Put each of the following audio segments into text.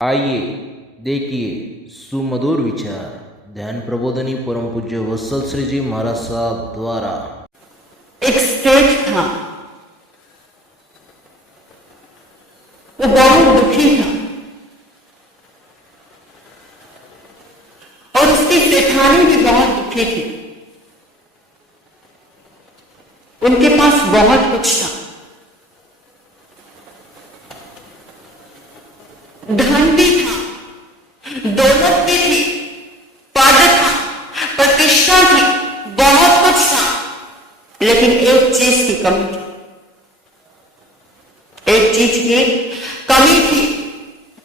आइए देखिए सुमधुर विचार ध्यान प्रबोधनी परम पूज्य वत्सल श्री जी महाराज साहब द्वारा। एक स्टेज था, वो बहुत दुखी था और उसकी जेठानी भी बहुत दुखी थी। उनके पास बहुत कुछ था, धन भी था, दौलत भी थी, पद था, प्रतिष्ठा थी, बहुत कुछ था, लेकिन एक चीज की कमी थी। एक चीज की कमी थी।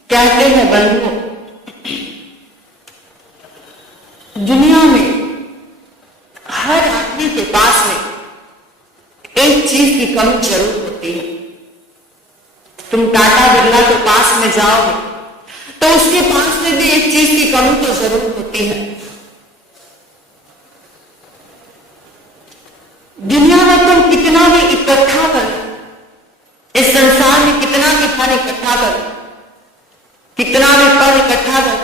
कहते हैं बंधुओं, दुनिया में हर आदमी के पास में एक चीज की कमी जरूर होती है। तुम टाटा बिरला के पास में जाओगे तो उसके पास में भी एक चीज की कमी तो जरूर होती है। दुनिया में तुम कितना भी इकट्ठा करो, इस संसार में कितना भी धन इकट्ठा करो, कितना भी पद इकट्ठा करो,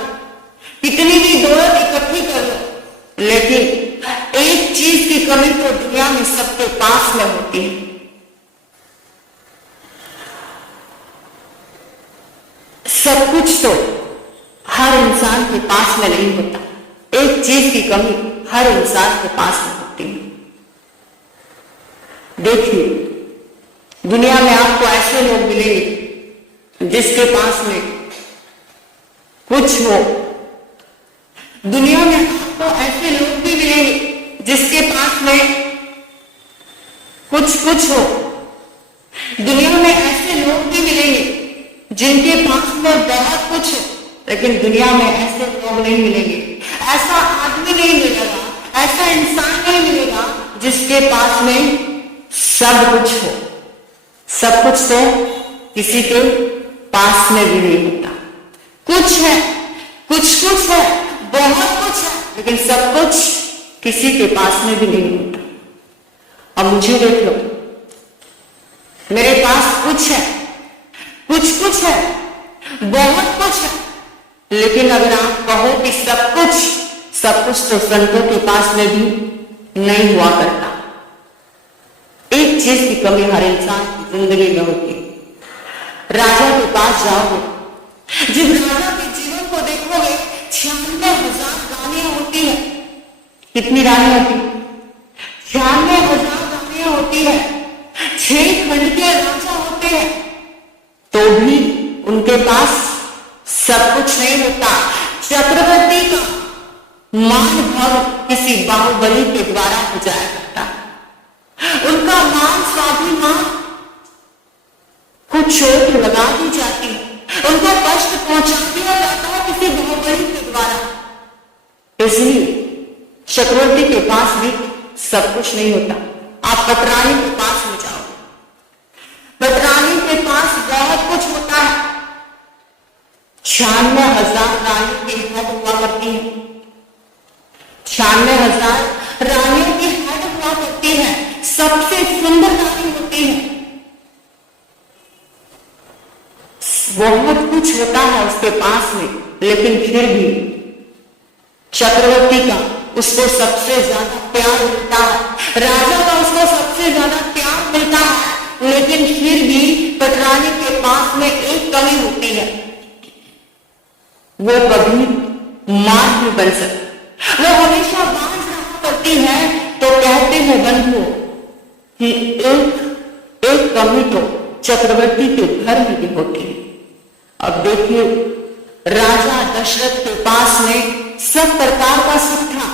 कितनी भी दौलत इकट्ठी कर लो, लेकिन एक चीज की कमी तो दुनिया में सबके पास में होती है। सब कुछ तो हर इंसान के पास में नहीं होता। एक चीज की कमी हर इंसान के पास में होती है। देखिए, दुनिया में आपको ऐसे लोग मिलेंगे जिसके पास में कुछ हो। दुनिया में आपको ऐसे लोग भी मिलेंगे जिसके पास में कुछ हो। दुनिया में ऐसे लोग भी मिलेंगे जिनके पास में बहुत कुछ है, लेकिन दुनिया में ऐसे लोग नहीं मिलेंगे, ऐसा आदमी नहीं मिलेगा, ऐसा इंसान नहीं मिलेगा जिसके पास में सब कुछ हो। सब कुछ तो किसी के पास में भी नहीं होता। कुछ है, कुछ है, बहुत कुछ है, लेकिन सब कुछ किसी के पास में भी नहीं होता। अब मुझे देख लो, मेरे पास कुछ है, कुछ है, बहुत कुछ है, लेकिन अगर आप कहो कि सब कुछ तो संतों के पास में भी नहीं हुआ करता। एक चीज की कमी हर इंसान की जिंदगी में होती है। राजा के पास जाओगे, जिस राजा के जीवन को देखोगे, 96,000 रानियां होती है। कितनी रानियां होती? 96,000 रानियां होती है। 6 खंड के राजा होते हैं, तो भी उनके पास सब कुछ नहीं होता। चक्रवर्ती का मान भाव किसी बाहुबली के द्वारा हो जाया करता। उनका मान स्वाभिमान को चोट लगा दी जाती है, उनको कष्ट पहुंचा दिया जाता है किसी बाहुबली के द्वारा। इसलिए चक्रवर्ती के पास भी सब कुछ नहीं होता। आप पटरानी के पास में जाओ, पटरानी के पास बहुत कुछ होता है। 96,000 रानियों की हद हुआ करती है। 96,000 रानियों की हद हुआ करती है। सबसे सुंदर रानी होती है। बहुत कुछ होता है उसके पास में, लेकिन फिर भी चक्रवर्ती का उसको सबसे ज्यादा प्यार मिलता है। राजा का उसको सबसे ज्यादा प्यार मिलता है, लेकिन फिर भी पटरानी के पास में एक कमी होती है। वो कभी मां नहीं बन सकती, वो हमेशा बांझ रहा करती है। तो कहते हैं बंधुओं कि एक कमी तो चक्रवर्ती के घर में भी होती है। अब देखिए, राजा दशरथ के पास में सब प्रकार का सुख था,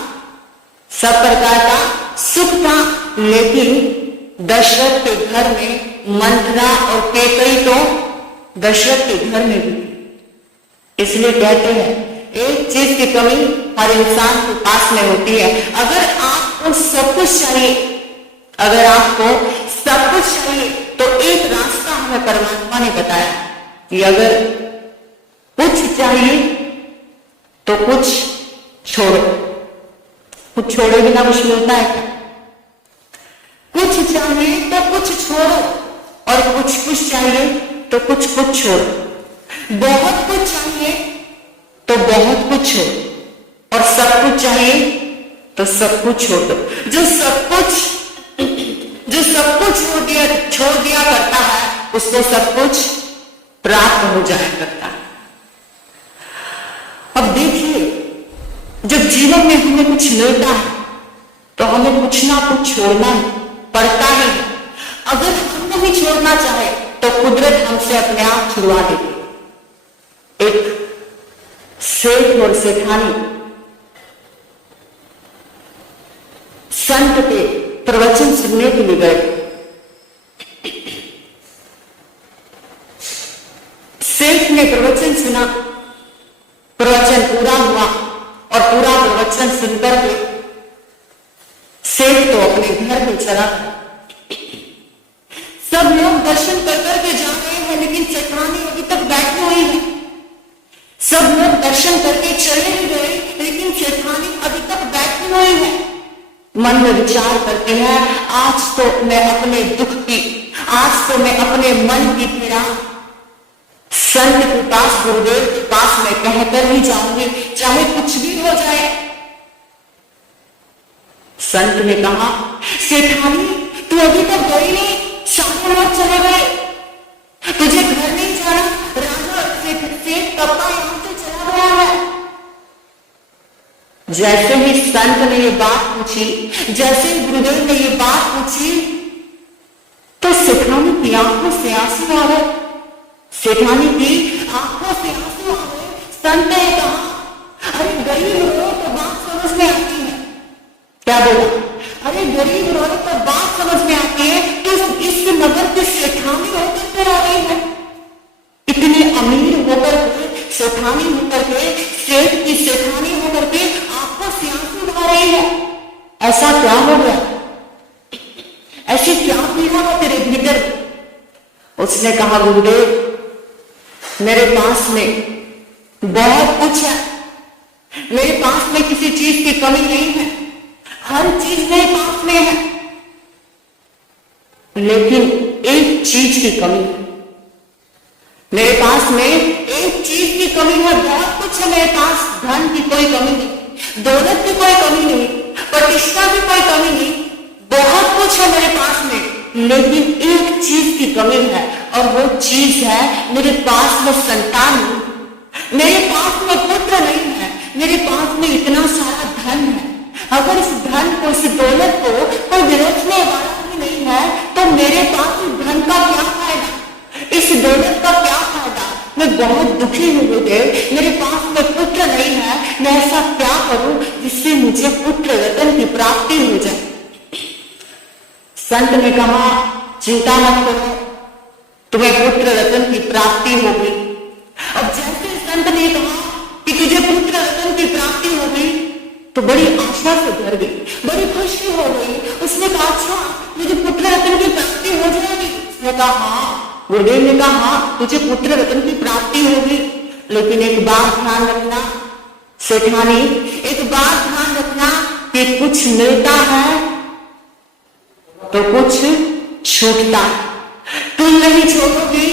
सब प्रकार का सुख था, लेकिन दशरथ के घर में मंथरा और कैकेयी तो दशरथ के घर में भी थी। इसलिए कहते हैं एक चीज की कमी हर इंसान के पास में होती है। अगर आपको सब कुछ चाहिए, अगर आपको सब कुछ चाहिए, तो एक रास्ता हमें परमात्मा ने बताया कि अगर कुछ चाहिए तो कुछ छोड़ो। कुछ छोड़े बिना कुछ मिलता है क्या? कुछ चाहिए तो कुछ छोड़ो, और कुछ चाहिए तो कुछ छोड़ो। बहुत कुछ चाहिए तो बहुत कुछ छोड़, और सब कुछ चाहिए तो सब कुछ छोड़ दो। जो सब कुछ छोड़ दिया करता है उसको सब कुछ प्राप्त हो जाया करता है। अब देखिए, जब जीवन में हमें कुछ मिलता है तो हमें कुछ ना कुछ छोड़ना पड़ता है। अगर हम नहीं छोड़ना चाहे तो कुदरत हमसे अपने आप छुड़वा देगी। एक सेठ और सेठानी संत के प्रवचन सुनने के लिए गए। सेठ ने प्रवचन सुना, प्रवचन पूरा हुआ और पूरा प्रवचन सुनकर के सेठ तो अपने घर में चला। सब लोग दर्शन कर करके जा रहे हैं, लेकिन सेठानी अभी तक बैठी हुई है। सब लोग दर्शन करके चले भी गए, लेकिन सेठानी अभी तक बैठी हुई है। मन में विचार करते हैं, आज तो मैं अपने दुख की, आज तो मैं अपने मन की पीड़ा संत के पास, गुरुदेव के पास मैं कहकर ही जाऊंगी, चाहे कुछ भी हो जाए। संत ने कहा, सेठानी तू अभी तक गई नहीं, सारे लोग चले गए, तुझे घर नहीं जाना, राजा सेठ कपड़ा यहां से चला गया है। जैसे ही संत ने ये बात पूछी, जैसे ही गुरुदेव ने ये बात पूछी, तो सेठानी की आंखों से आंसू आ गए। सेठानी की आंखों से आंसू आ गए। संत ने कहा, अरे गरीब हो तो बात समझ में आती है। क्या बोला? अरे गरीब हो तो बात समझ में आती है, तो इस नगर की सेठानी होकर के आ गई है। इतनी अमीर होकर के, सेठानी होकर के, सेठ की सेठानी होकर के आंखों से आंसू बहा रही है। ऐसा क्या हो गया? ऐसी क्या पीड़ा है तेरे भीतर? उसने कहा, गुरुदेव मेरे पास में बहुत कुछ है, मेरे पास में किसी चीज की कमी नहीं है, हर चीज मेरे पास में है, लेकिन एक चीज की कमी है। मेरे पास में एक चीज की कमी है। बहुत कुछ है मेरे पास, धन की कोई कमी नहीं, दौलत की कोई कमी नहीं, प्रतिष्ठा की कोई कमी नहीं, बहुत कुछ है मेरे पास में, लेकिन एक चीज की कमी है, और वो चीज है मेरे पास में संतान नहीं, मेरे पास में पुत्र नहीं है, मेरे पास में इतना सारा धन है। अगर इस धन को, इस दौलत को कोई विरोधने वाला भी नहीं है, तो मेरे पास इस धन का क्या फायदा, इस दौलत का क्या फायदा? मैं बहुत दुखी हूँ, मेरे पास में पुत्र नहीं है, मैं ऐसा क्या करूं जिससे मुझे पुत्र रत्न की प्राप्ति हो जाए? संत ने कहा, चिंता मत करो, तुम्हें पुत्र रत्न की प्राप्ति होगी। अब जैसे संत ने कहा कि तुझे पुत्र रत्न की प्राप्ति होगी, तो बड़ी आशा से भर गई, बड़ी खुशी हो गई। उसने कहा, अच्छा मुझे पुत्र रत्न की प्राप्ति हो जाएगी? उसने कहा, हाँ। गुरुदेव ने कहा, हाँ तुझे पुत्र रत्न की प्राप्ति होगी, लेकिन एक बात ध्यान रखना सेठानी, एक बात ध्यान रखना कि कुछ मिलता है तो कुछ छूटता है। तुम नहीं छोड़ोगी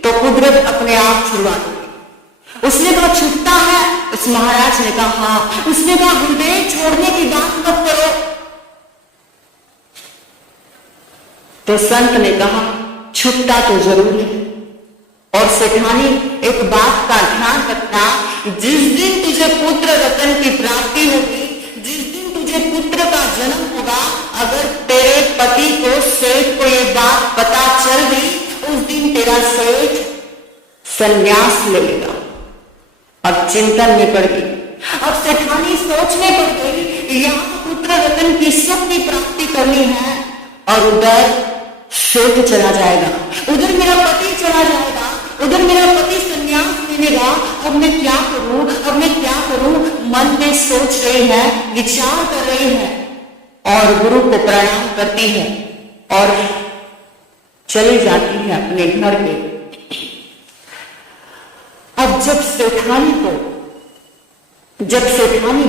तो कुदरत अपने आप छुड़वा देगी। उसने कहा, छूटता है? उस महाराज ने कहा, हाँ। उसने कहा, गुरुदेव छोड़ने की बात मत करो। तो संत ने कहा, छूटता तो जरूर है, और सेठानी एक बात का ध्यान रखना, जिस दिन तुझे पुत्र रत्न की प्राप्ति होगी, जिस दिन तुझे पुत्र का जन्म होगा, अगर तेरे पति को, सेठ को ये बात पता चल गई, उस दिन तेरा सेठ संन्यास ले लेगा। अब चिंतन में पड़ गई, अब सेठानी सोचने पड़ गई, यहाँ पुत्र रत्न की सुख की प्राप्ति करनी है, और उधर सेठ चला जाएगा, उधर मेरा पति चला जाएगा, उधर मेरा पति संन्यास ले लेगा। अब मैं क्या करूं, अब मैं क्या करूं? मन में सोच रही है, विचार कर रही है, और गुरु को प्रणाम करती है और चली जाती है अपने घर पे। अब जब सेठानी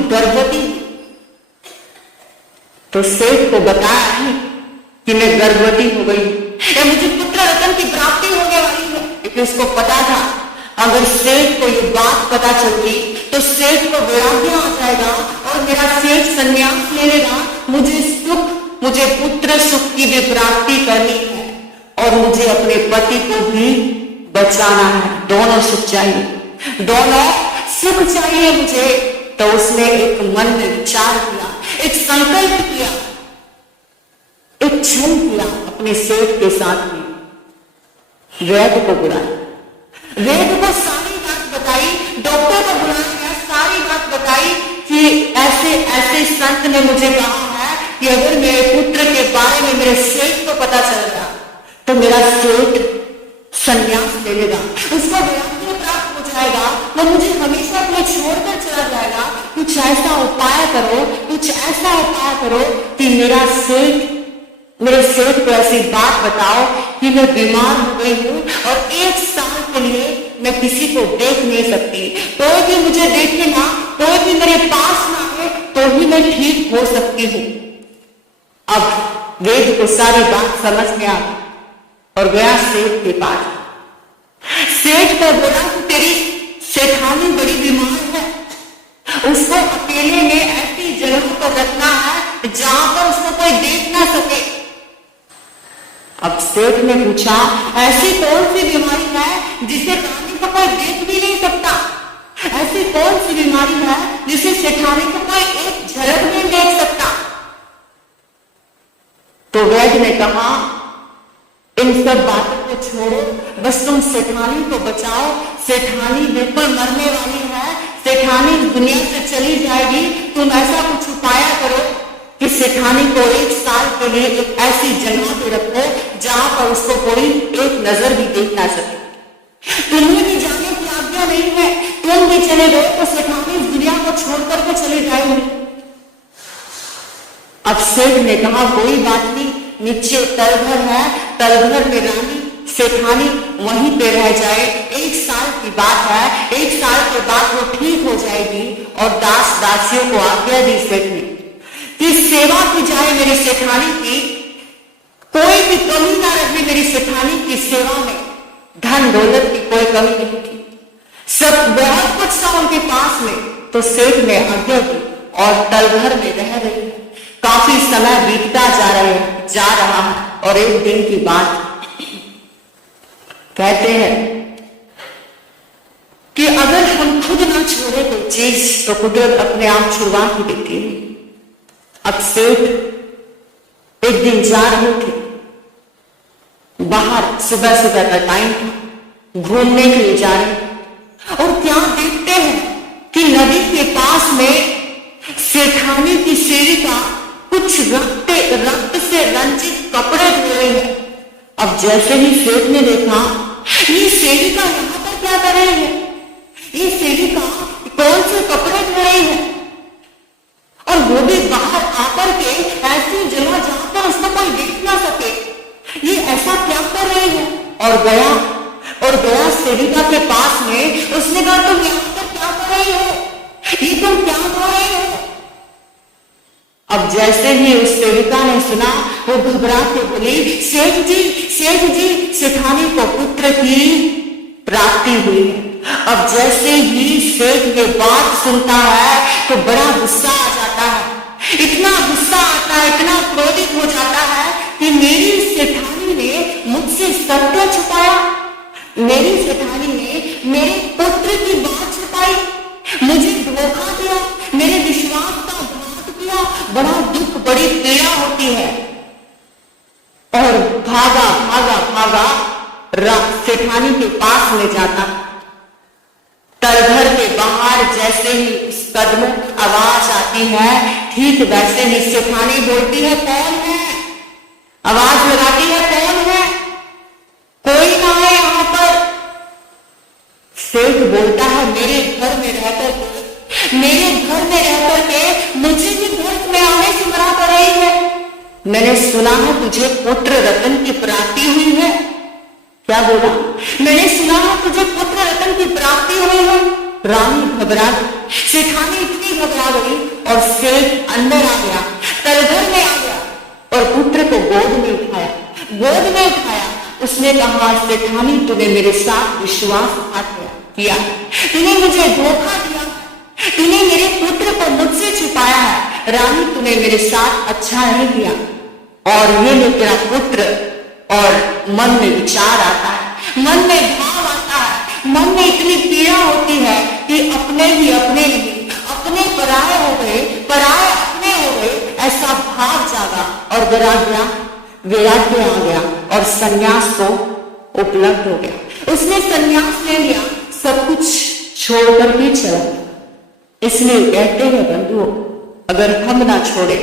गर्भवती, तो सेठ को बताया है कि मैं गर्भवती हो गई, या मुझे पुत्र रत्न की प्राप्ति होने वाली है, क्योंकि उसको पता था अगर सेठ को ये बात पता चल गई तो सेठ को वैराग्य आ जाएगा और मेरा सेठ संन्यास ले लेगा। मुझे पुत्र सुख की भी प्राप्ति करनी है और मुझे अपने पति को भी बचाना है। दोनों सुख चाहिए मुझे। तो उसने एक मन में विचार किया, एक संकल्प किया, एक क्षण किया। अपने सेठ के साथ में वैद्य को बुलाया, वैद्य को सारी बात बताई, डॉक्टर को बुलाया गया, सारी बात बताई कि ऐसे ऐसे संत ने मुझे कहा है कि अगर मेरे पुत्र के बारे में मेरे सेठ को पता चल गया तो मेरा सेठ संन्यास ले लेगा, उसका वैराग्य प्राप्त हो जाएगा, वो मुझे हमेशा अपने छोड़कर चला जाएगा। कुछ ऐसा उपाय करो कि मेरे सेठ को ऐसी बात बताओ कि मैं बीमार हो गई हूँ और 1 साल के लिए मैं किसी को देख नहीं सकती, कोई भी मुझे देखे ना, कोई भी मेरे पास ना आए तो ही मैं ठीक हो सकती हूँ। अब वेद को सारी बात समझ में आ और गया सेठ के पास। सेठ को बोला कि तेरी सेठानी बड़ी बीमार है, उसको अकेले में ऐसी जगह पर रखना है जहां पर उसको कोई देख ना सके। अब सेठ ने पूछा, ऐसी कौन सी बीमारी है जिसे रानी को कोई देख भी नहीं सकता? ऐसी कौन सी बीमारी है जिसे सेठानी को कोई एक झलक नहीं देख सकता? तो वैद्य ने कहा, इन सब बातों को छोड़ो, बस तुम सेठानी को बचाओ। सेठानी बिल्कुल मरने वाली है, सेठानी दुनिया से चली जाएगी। तुम ऐसा कुछ उपाय करो कि सेठानी को 1 साल के लिए एक ऐसी जगह पे रखो जहां पर उसको कोई एक नजर भी देख ना सके। तुम्हें भी जाने की आज्ञा नहीं है, तुम भी चले गए तो सेठानी इस दुनिया को छोड़कर के चले जाएंगे। अब सेठ ने कहा, कोई बात नहीं, नीचे तलघर है, तलघर में रानी सेठानी वहीं पे रह जाए। 1 साल की बात है, 1 साल के बाद वो ठीक हो जाएगी। और दास दासियों को आज्ञा दी सेठ ने कि सेवा की जाए मेरी सेठानी की, कोई भी कमी ना रहे मेरी सेठानी की सेवा में। धन दौलत की कोई कमी नहीं थी, सब बहुत कुछ था उनके पास में। तो सेठ ने आज्ञा दी और तलघर में रह रही। काफी समय बीतता जा रहा है और एक दिन की बात कहते हैं कि अगर हम खुद ना छोड़े कोई चीज तो कुदरत अपने आप छुड़वा ही देती है। अब सेठ एक दिन जा रहे थे बाहर, सुबह सुबह का टाइम था, घूमने के लिए जा रहे और क्या देखते हैं कि नदी के पास में सेठानी की सेविका कुछ रक्त से रंजित कपड़े धो रही है। अब जैसे ही सेठ ने देखा, ये सेविका यहाँ पर क्या कर रही है, ये सेविका कौन से कपड़े धो रही है, और वो भी बाहर आकर के ऐसी जगह जहां पर उसको कोई देख ना सके, ये ऐसा क्या कर रही है। और गया सेविका के पास में, उसने कहा, तुम यहाँ पर क्या कर रही हो, ये तुम क्या धो रही हो। अब जैसे ही उस सेविका ने सुना, वो घबरा के बोली, सेठ जी, सेठानी को पुत्र की प्राप्ति हुई है। अब जैसे ही सेठ ये बात सुनता है तो बड़ा गुस्सा आ जाता है, इतना गुस्सा आता है, इतना क्रोधित हो जाता है कि मेरी सेठानी ने मुझसे सत्य छुपाया, मेरी सेठानी ने मेरे पुत्र की बात छुपाई, मुझे धोखा दिया, मेरे विश्वास का घात किया। बड़ा दुख, बड़ी पीड़ा होती है। और भागा सेठानी के पास ले जाता। तलघर के बाहर जैसे ही उस कदमों की आवाज आती है, ठीक वैसे ही सेठानी बोलती है, कौन है? आवाज लगाती है, कौन है? कोई ना है यहाँ पर। सेठ बोलता है, मेरे घर में रहकर के मुझे भी घर में आने से मना कर रही है। मैंने सुना है तुझे पुत्र रतन की प्राप्ति हुई है। क्या बोला? मैंने सुना है तुझे पुत्र रतन की प्राप्ति हुई है। रानी घबरा गई, सेठानी इतनी घबरा गई और सेठ अंदर आ गया, तलघर में आ गया और पुत्र को गोद में उठाया। उसने कहा, सेठानी तूने मेरे साथ विश्वासघात किया, किया, तूने मुझे धोखा दिया, तूने मेरे पुत्र को मुझसे छुपाया है। रानी, तूने मेरे साथ अच्छा नहीं किया। और ये ले तेरा पुत्र, और मन में विचार आता है, मन में भाव आता है, मन में इतनी पीड़ा होती है कि अपने ही अपने नहीं, अपने पराये हो गए, पराये अपने हो गए, ऐसा भाव जागा और वैराग्य आ गया और संन्यास को उपलब्ध हो गया। उसने संन्यास ले लिया, सब कुछ छोड़कर भी चला। इसलिए कहते हैं बंधुओं, अगर हम ना छोड़े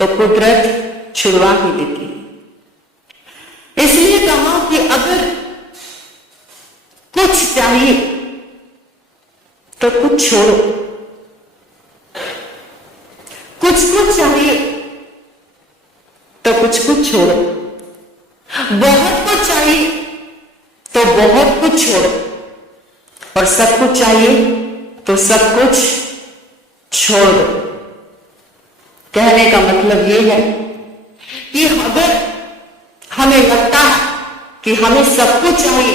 तो कुदरत छुड़वा ही देती। इसलिए कहा कि अगर कुछ चाहिए तो कुछ छोड़ो, कुछ चाहिए तो कुछ छोड़ो, बहुत कुछ चाहिए तो बहुत कुछ छोड़ो, और सब कुछ चाहिए तो सब कुछ छोड़ दो। कहने का मतलब ये है कि अगर हमें लगता है कि हमें सब कुछ चाहिए,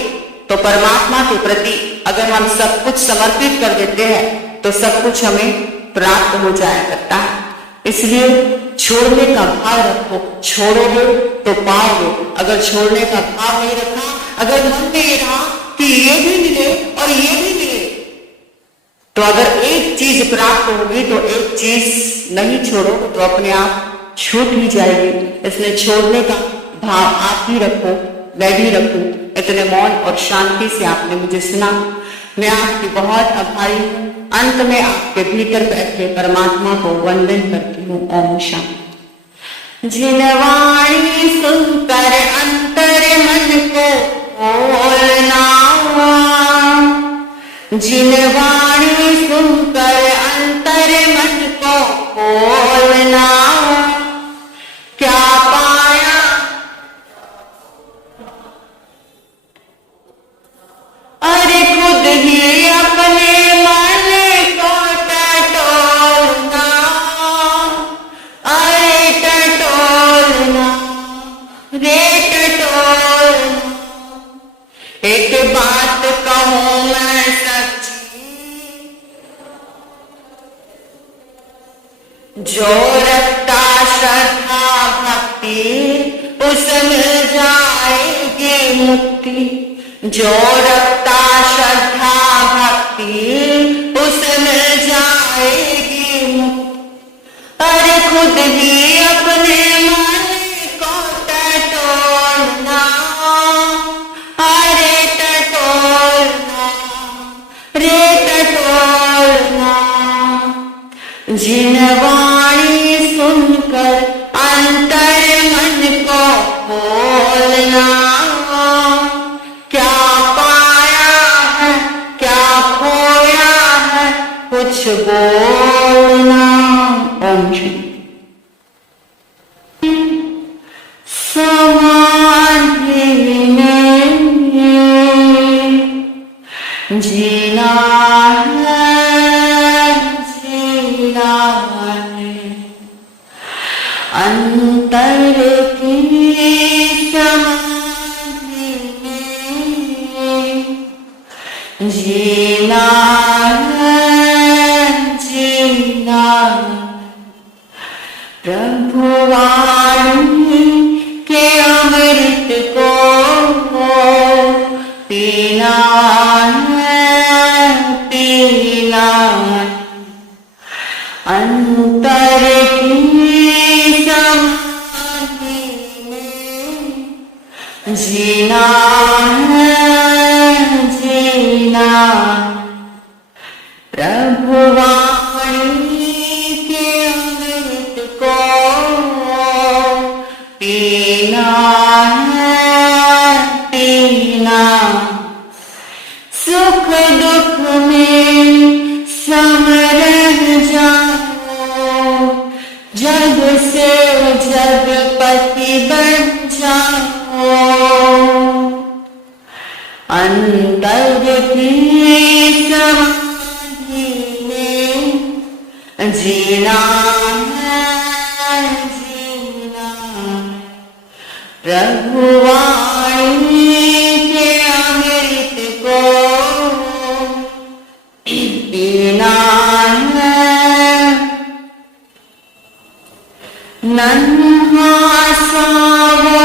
तो परमात्मा के प्रति अगर हम सब कुछ समर्पित कर देते हैं तो सब कुछ हमें प्राप्त हो जाया करता है। इसलिए छोड़ने का भाव रखो, छोड़ोगे तो पाओगे। अगर छोड़ने का भाव नहीं रखा, अगर मन में ये रहा कि ये भी मिले और ये भी मिले, तो अगर एक चीज प्राप्त होगी तो एक चीज नहीं छोड़ो तो अपने आप छूट ही जाएगी। इसलिए छोड़ने का भाव आप ही रखो, मैं भी रखूं। इतने मौन और शांति से आपने मुझे सुना, मैं आपकी बहुत आभारी हूं। अंत में आपके भीतर बैठे परमात्मा को वंदन करती हूँ। ओम शांति। जिन वाणी सुनकर अंतर मन को खोलना, जिन वाणी सुनकर अंतर मन को खोलना, क्या पाया अरे खुद ही अपने मन को टटोलना, अरे टटोलना रे टटोलना। एक बात कहूं मैं सच्ची, जो रखता श्रद्धा भक्ति उसमें जाएगी मुक्ति, जो रखता श्रद्धा भक्ति उसमें जाएगी मुक्ति। अरे खुद ही अपने मन को टटोलना, अरे टटोलना रे टटोलना। जिन वाणी सुनकर अंतर मन को खोलना, क्या पाया है क्या खोया है कुछ बोलना। ओम समाधि में जीना है, जीना है, अंतर की समाधि में जीना है, जीना है। प्रभु वाणी के अमृत को पीना है, पीना है, अंतर की समाधि में जीना है, जीना। प्रभु वाणी के अमृत को पीना है, पीना। सुख दुख में सम रह जाओ, जग से जगपति बन जाओ, अंतर की समाधि में जीना है, जीना। प्रभु वाणी के अमृत को नन्हा सा वो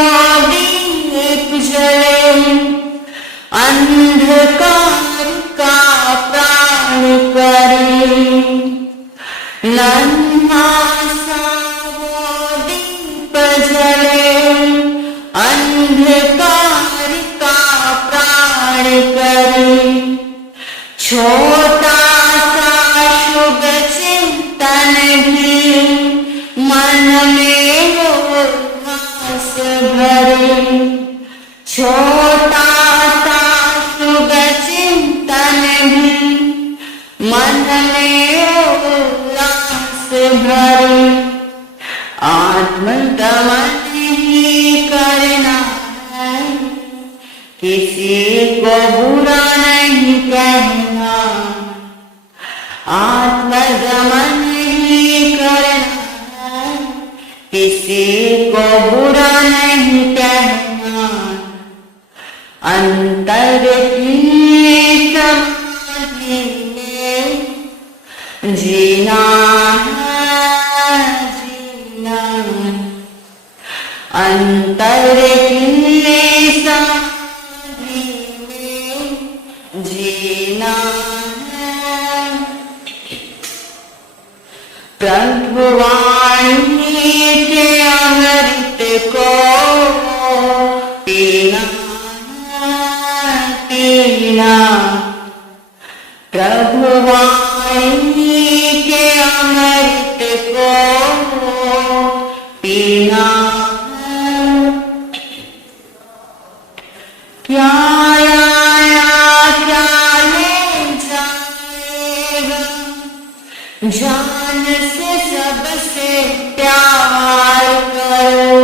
दीप जले, अंधकार का प्राण करे। नन्हा सा वो दीप जले, अंधकार का प्राण करे। छोटा सा शुभ चिंतन भी मन में उल्लास भरे। छोटा सा शुभ चिंतन भी मन में उल्लास भरे। आत्मदमन ही करना है, किसी को बुरा नहीं कहना। आत्मदमन ही करना है, किसी को बुरा नहीं कहना। अंतर की समाधि में जीना है, जीना। अंतर की समाधि में जीना है। प्रभु वाणी के अमृत को पीना है, पीना। प्रभु वाणी के अमृत को पीना है। क्या आया क्या ले जाएगा, जान से सबसे प्यार करो।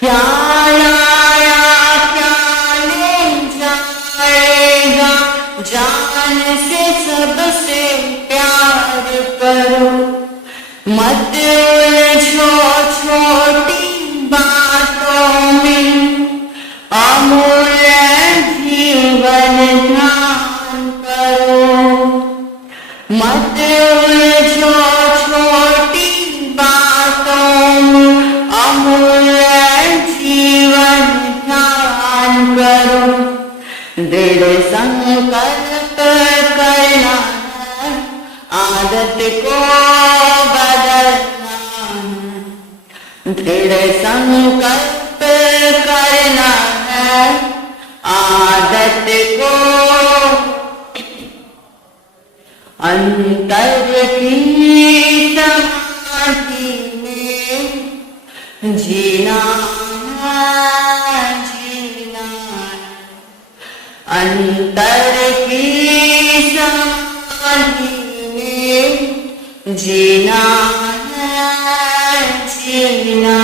क्या आया क्या ले जाएगा, जान से सबसे प्यार करो। मत उलझो छोटी बातों में, अमूल्य जीवन ध्यान करो। मत उलझो छोटी बातों में, अमूल्य जीवन ध्यान करो। दृढ़ संकल्प करना है, आदत को बदलना है। दृढ़ संकल्प करना है, आदत को। अंतर की समाधि में जीना है, जीना। अंतर की समाधि में जीना है, जीना।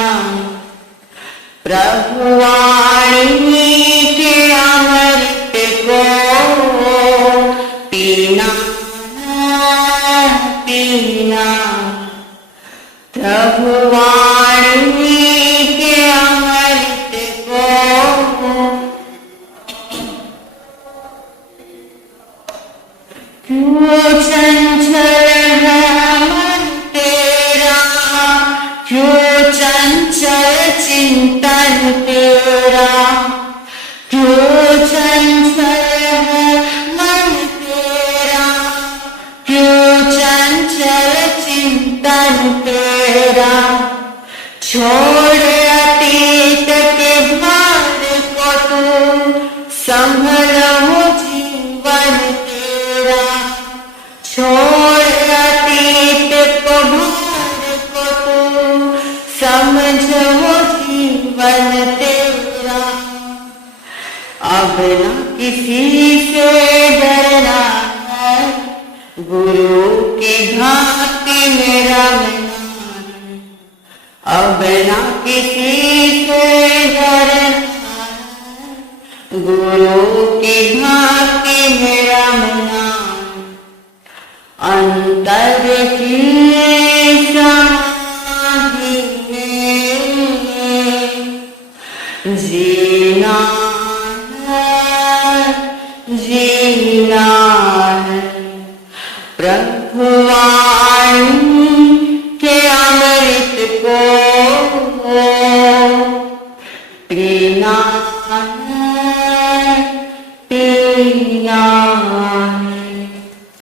प्रभु वाणी के अमृत को पीना है, पीना। प्रभु वाणी के अमृत को क्यों चंचल है मन तेरा, क्यों चंचल चिंतन तेरा। क्यों चंचल है मन तेरा, क्यों चंचल चिंतन तेरा। छोड़ अतीत के भार को तू, संभलो जीवन तेरा। छोड़ अतीत को भार को तू, समझो जीवन तेरा। अब न किसी से डरना है, गुरु की घाटी में रमना। अब न किसी से डरना है, गुरु की घाटी में रमना। अंतर की समाधि में जीना है, जीना है। प्रभु वाणी के अमृत को श्री नारायण